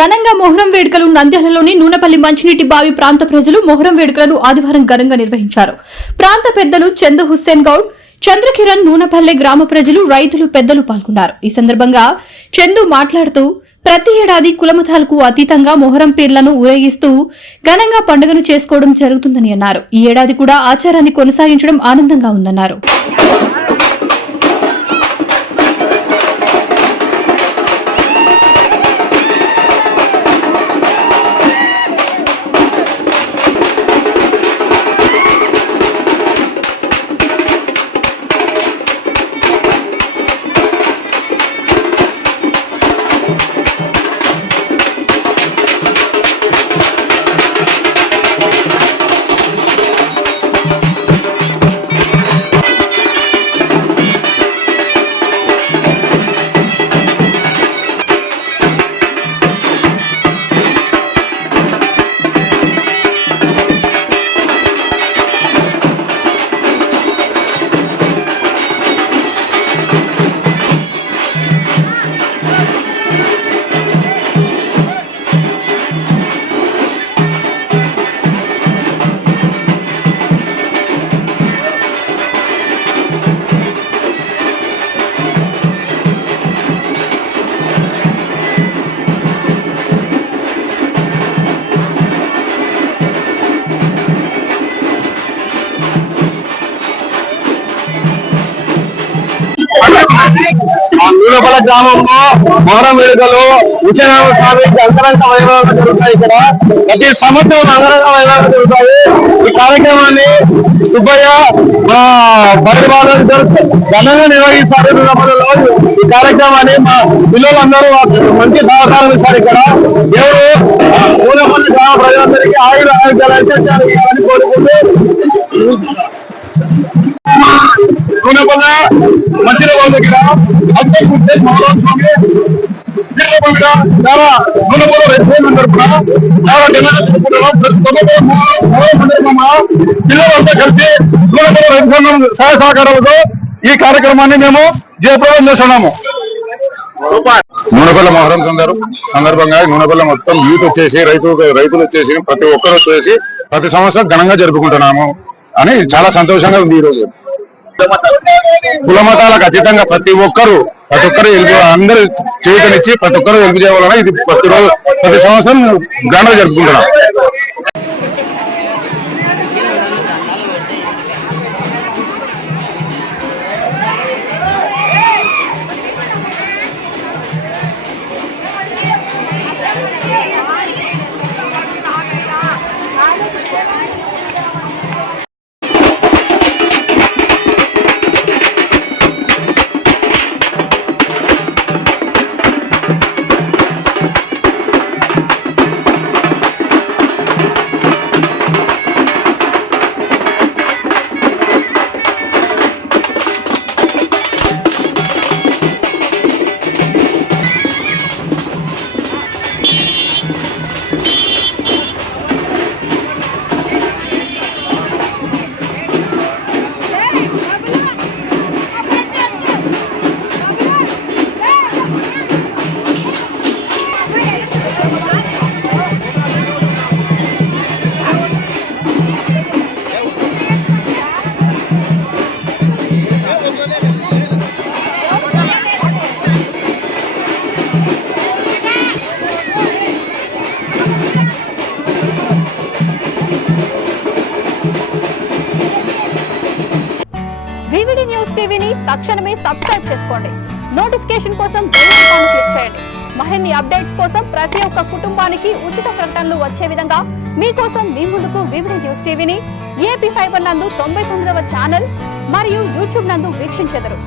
ఘనంగా మొహరం వేడుకలు నంద్యాలలోని నూనెపల్లి మంచినీటి బావి ప్రాంత ప్రజలు మొహరం వేడుకలను ఆదివారం ఘనంగా నిర్వహించారు. ప్రాంత పెద్దలు చందు హుస్సేన్ గౌడ్, చంద్రకిరణ్, నూనెపల్లె గ్రామ ప్రజలు, రైతులు, పెద్దలు పాల్గొన్నారు. ఈ సందర్భంగా చందు మాట్లాడుతూ ప్రతి ఏడాది కులమతాలకు అతీతంగా మొహరం పీర్లను ఊరేగిస్తూ ఘనంగా పండుగను చేసుకోవడం జరుగుతుందని అన్నారు. ఈ ఏడాది కూడా ఆచారాన్ని కొనసాగించడం ఆనందంగా ఉందన్నారు. నూనెపల్ల గ్రామంలో మొహరం వేడుకలు ఉచ్చనామ స్వామికి అంతరంగ వైభవాలు జరుగుతాయి. ఇక్కడ ప్రతి సంవత్సరం అంతరంగ వైభవాలు జరుగుతాయి. ఈ కార్యక్రమాన్ని సుబ్బయ్య బడి బాధలు ఘనంగా నిర్వహిస్తారు. నూనెపల్లిలో ఈ కార్యక్రమాన్ని మా పిల్లలందరూ మంచి సహకారం ఇస్తారు. ఇక్కడ దేవుడు నూనెపల్లి గ్రామ ప్రజలందరికీ ఆరోగ్యాలు ఇవ్వాలని కోరుకుంటూ నూనెపల్ల మంచిగా దగ్గర చాలా నూనెపల్ల రెస్టారెంట్ తరఫున చాలా డిమాండ్ జరుపుకుంటున్నాం. పిల్లలంతా కలిసి నూనెపల్ల రెస్టారెంట్ సహాయ సహకారాలతో ఈ కార్యక్రమాన్ని మేము జయప్రదం చేస్తున్నాము. నూనెపల్ల మొహరం సందర్భంగా నూనెపల్ల మొత్తం యూత్ వచ్చేసి రైతులు వచ్చేసి ప్రతి ఒక్కరు వచ్చేసి ప్రతి సంవత్సరం ఘనంగా జరుపుకుంటున్నాము అని చాలా సంతోషంగా ఉంది. ఈ రోజు కులమతాలకు అతీతంగా ప్రతి ఒక్కరు అందరూ చేతనిచ్చి ప్రతి ఒక్కరు హెల్ప్ చేయాలన్నా ఇది ప్రతి సంవత్సరం ఘనంగా జరుపుకుంటున్నాం. వివిడి న్యూస్ టీవీని తక్షణమే సబ్స్క్రైబ్ చేసుకోండి. నోటిఫికేషన్ కోసం బెల్ ఐకాన్ క్లిక్ చేయండి. మరిన్ని అప్డేట్స్ కోసం ప్రతి ఒక్క కుటుంబానికి ఉచిత ప్రకటనలు వచ్చే విధంగా మీకోసం మీ ముందుకు వివిడి న్యూస్ టీవీని ఏపీ ఫైబర్ నందు 99వ ఛానల్ మరియు యూట్యూబ్ నందు వీక్షించెదరు.